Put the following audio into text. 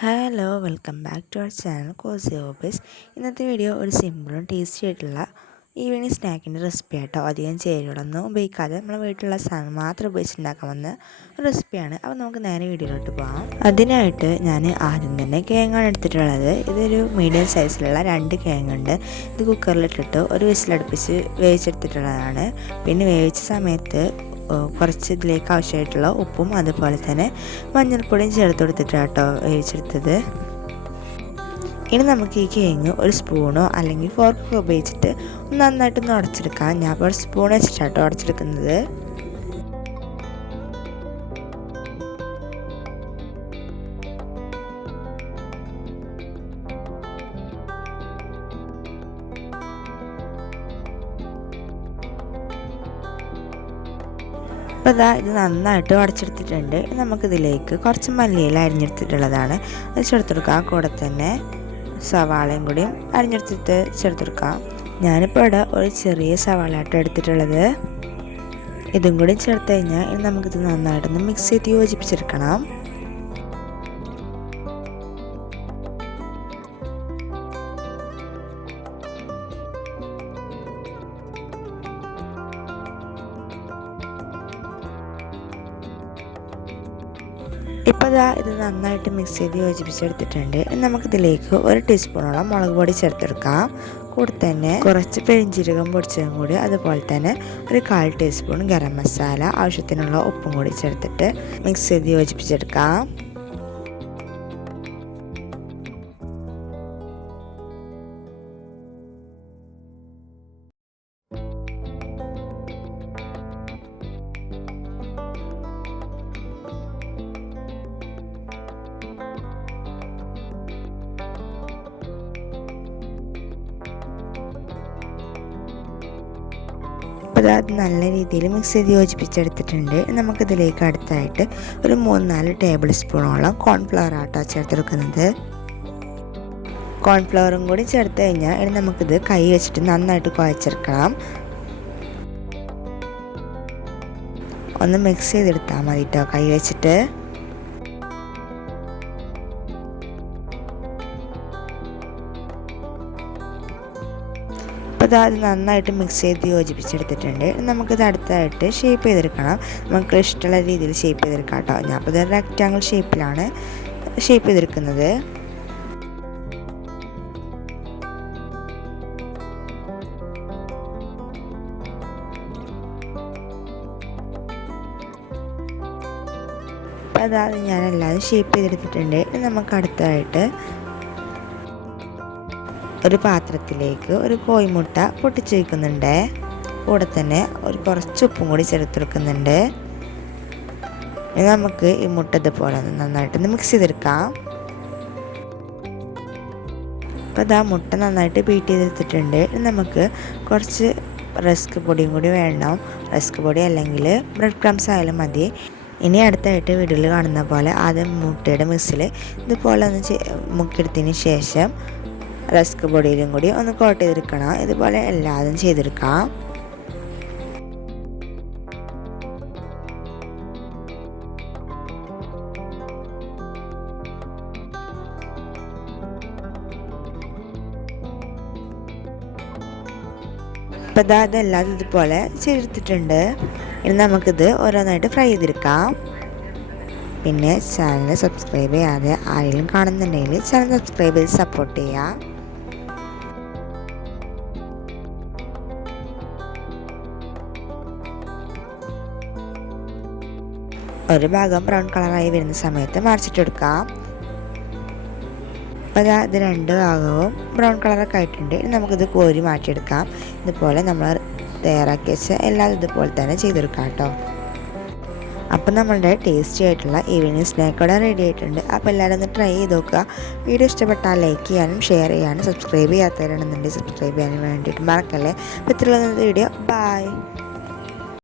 Hello welcome back to our channel cosy hobbies. ഇന്നത്തെ video ഒരു സിമ്പിളും ടേസ്റ്റി ആയിട്ടുള്ള ഈവനിങ് സ്നാക്കിൻ്റെ റെസിപ്പി ആയിട്ടോ. അധികം ചേരുവകളൊന്നും ഉപയോഗിക്കാതെ നമ്മൾ വീട്ടിലുള്ള സാധനം മാത്രം ഉപയോഗിച്ചുണ്ടാക്കാമെന്ന റെസിപ്പിയാണ്. അപ്പോൾ നമുക്ക് നേരെ വീഡിയോയിലോട്ട് പോകാം. അതിനായിട്ട് ഞാൻ ആദ്യം തന്നെ കിഴങ്ങാണ് എടുത്തിട്ടുള്ളത്. ഇതൊരു മീഡിയം സൈസിലുള്ള 2 കിഴങ്ങുണ്ട്. ഇത് കുക്കറിലിട്ടിട്ട് ഒരു വിസിലടുപ്പിച്ച് വേവിച്ചെടുത്തിട്ടുള്ളതാണ്. പിന്നെ വേവിച്ച സമയത്ത് കുറച്ച് ഇതിലേക്ക് ആവശ്യമായിട്ടുള്ള ഉപ്പും അതുപോലെ തന്നെ മഞ്ഞൾപ്പൊടിയും ചേർത്ത് കൊടുത്തിട്ടാണ് കേട്ടോ വേവിച്ചെടുത്തത്. ഇനി നമുക്ക് ഈ കിഴങ്ങ് ഒരു സ്പൂണോ അല്ലെങ്കിൽ ഫോർക്കോ ഉപയോഗിച്ചിട്ട് നന്നായിട്ടൊന്ന് ഉടച്ചെടുക്കാം. ഞാൻ ഇപ്പോൾ ഒരു സ്പൂൺ വെച്ചിട്ടാട്ടോ ഉടച്ചെടുക്കുന്നത്. അപ്പോൾ ഇത് നന്നായിട്ട് ഉടച്ചെടുത്തിട്ടുണ്ട്. നമുക്കിതിലേക്ക് കുറച്ച് മല്ലിയില അരിഞ്ഞെടുത്തിട്ടുള്ളതാണ് അത് ചേർത്തെടുക്കാം. കൂടെ തന്നെ സവാളയും കൂടി അരിഞ്ഞെടുത്തിട്ട് ചേർത്തെടുക്കാം. ഞാനിപ്പോൾ ഇവിടെ ഒരു ചെറിയ സവാളയായിട്ട് എടുത്തിട്ടുള്ളത്. ഇതും കൂടി ചേർത്ത് കഴിഞ്ഞാൽ ഇനി നമുക്കിത് നന്നായിട്ടൊന്ന് മിക്സ് ചെയ്ത് യോജിപ്പിച്ചെടുക്കണം. ഇപ്പോൾ ഇത് നന്നായിട്ട് മിക്സ് ചെയ്ത് യോജിപ്പിച്ചെടുത്തിട്ടുണ്ട്. നമുക്കിതിലേക്ക് 1 ടീസ്പൂണോളം മുളക് പൊടി ചേർത്തെടുക്കാം. കൂടെ തന്നെ കുറച്ച് പെരിഞ്ജീരകം പൊടിച്ചതും കൂടി, അതുപോലെ തന്നെ ഒരു 1/4 ടീസ്പൂൺ ഗരം മസാല, ആവശ്യത്തിനുള്ള ഉപ്പും കൂടി ചേർത്തിട്ട് മിക്സ് ചെയ്ത് യോജിപ്പിച്ചെടുക്കാം. അപ്പോൾ അത് നല്ല രീതിയിൽ മിക്സ് ചെയ്ത് യോജിപ്പിച്ചെടുത്തിട്ടുണ്ട്. നമുക്കിതിലേക്ക് അടുത്തായിട്ട് ഒരു 3-4 ടേബിൾ സ്പൂണോളം കോൺഫ്ലവർ ആട്ടോ ചേർത്തെടുക്കുന്നത്. കോൺഫ്ലവറും കൂടി ചേർത്ത് കഴിഞ്ഞാൽ ഇനി നമുക്കിത് കൈ വെച്ചിട്ട് നന്നായിട്ട് കുഴച്ചെടുക്കണം. ഒന്ന് മിക്സ് ചെയ്തെടുത്താൽ മതി കേട്ടോ കൈ വെച്ചിട്ട്. അപ്പോൾ അത് നന്നായിട്ട് മിക്സ് ചെയ്ത് യോജിപ്പിച്ചെടുത്തിട്ടുണ്ട്. നമുക്കിത് അടുത്തായിട്ട് ഷേപ്പ് ചെയ്തെടുക്കണം. നമുക്ക് ഇഷ്ടമുള്ള രീതിയിൽ ഷേപ്പ് ചെയ്തെടുക്കാം കേട്ടോ. ഞാൻ അപ്പോൾ ഇത് റെക്റ്റാങ്കിൾ ഷേപ്പിലാണ് ഷേപ്പ് ചെയ്തെടുക്കുന്നത്. അപ്പോൾ അതായത് ഞാൻ എല്ലാവരും ഷേപ്പ് ചെയ്തെടുത്തിട്ടുണ്ട്. നമുക്ക് അടുത്തായിട്ട് ഒരു പാത്രത്തിലേക്ക് ഒരു കോഴിമുട്ട പൊട്ടിച്ച് വയ്ക്കുന്നുണ്ട്. കൂടെ തന്നെ കുറച്ച് ഉപ്പും കൂടി ചേർത്തെടുക്കുന്നുണ്ട്. ഇനി നമുക്ക് ഈ മുട്ട ഇതുപോലെ നന്നായിട്ടൊന്ന് മിക്സ് ചെയ്തെടുക്കാം. അപ്പോൾ മുട്ട നന്നായിട്ട് ബീറ്റ് ചെയ്തെടുത്തിട്ടുണ്ട്. ഇനി നമുക്ക് കുറച്ച് റസ്ക് പൊടിയും കൂടി വേണം. റസ്ക് പൊടി അല്ലെങ്കിൽ ബ്രെഡ് ക്രംസ് ആയാലും മതി. ഇനി അടുത്തായിട്ട് വീഡിയോയിൽ കാണുന്ന പോലെ ആദ്യം മുട്ടയുടെ മിക്സിൽ ഇതുപോലെ ഒന്ന് മുക്കിയെടുത്തതിന് ശേഷം റസ്ക് പൊടിയിലും കൂടി ഒന്ന് കോട്ട് ചെയ്തെടുക്കണം. ഇതുപോലെ എല്ലാതും ചെയ്തെടുക്കാം. അപ്പോൾ അതെല്ലാം ഇതുപോലെ ചെയ്തെടുത്തിട്ടുണ്ട്. ഇനി നമുക്കിത് ഓരോന്നായിട്ട് ഫ്രൈ ചെയ്തെടുക്കാം. പിന്നെ ചാനൽ സബ്സ്ക്രൈബ് ചെയ്യാതെ ആരെങ്കിലും കാണുന്നുണ്ടെങ്കിൽ ചാനൽ സബ്സ്ക്രൈബ് ചെയ്ത് സപ്പോർട്ട് ചെയ്യാം. ഒരു ഭാഗം ബ്രൗൺ കളറായി വരുന്ന സമയത്ത് മറിച്ചിട്ടെടുക്കാം. അപ്പോൾ ഇത് 2 ഭാഗവും ബ്രൗൺ കളറൊക്കെ ആയിട്ടുണ്ട്. നമുക്കിത് കോരി മാറ്റിയെടുക്കാം. ഇതുപോലെ നമ്മൾ തയ്യാറാക്കി വെച്ച എല്ലാം ഇതുപോലെ തന്നെ ചെയ്തെടുക്കാം കേട്ടോ. അപ്പം നമ്മളുടെ ടേസ്റ്റി ആയിട്ടുള്ള ഈവനിങ് സ്നാക്ക് ഇവിടെ റെഡി ആയിട്ടുണ്ട്. അപ്പോൾ എല്ലാവരും ഒന്ന് ട്രൈ ചെയ്ത് നോക്കുക. വീഡിയോ ഇഷ്ടപ്പെട്ടാൽ ലൈക്ക് ചെയ്യാനും ഷെയർ ചെയ്യാനും സബ്സ്ക്രൈബ് ചെയ്യാത്തവരാണെന്നുണ്ടെങ്കിൽ സബ്സ്ക്രൈബ് ചെയ്യാനും വേണ്ടിയിട്ട് മറക്കല്ലേ. അപ്പോൾ ഇത്രയുള്ള വീഡിയോ ബൈ.